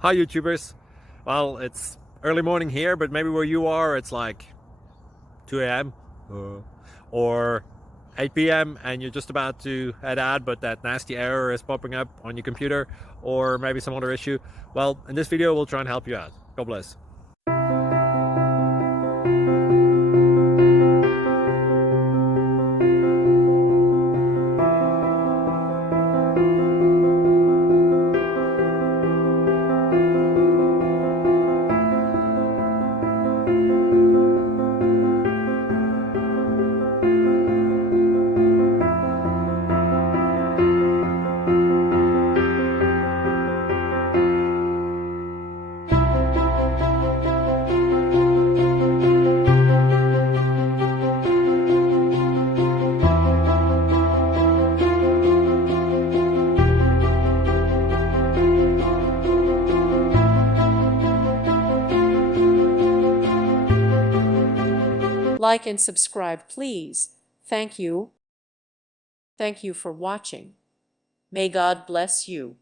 Hi YouTubers. Well, it's early morning here, but maybe where you are it's like 2 a.m. or 8 p.m. and you're just about to head out, but that nasty error is popping up on your computer, or maybe some other issue. Well, in this video we'll try and help you out. God bless. Like and subscribe, please. Thank you. Thank you for watching. May God bless you.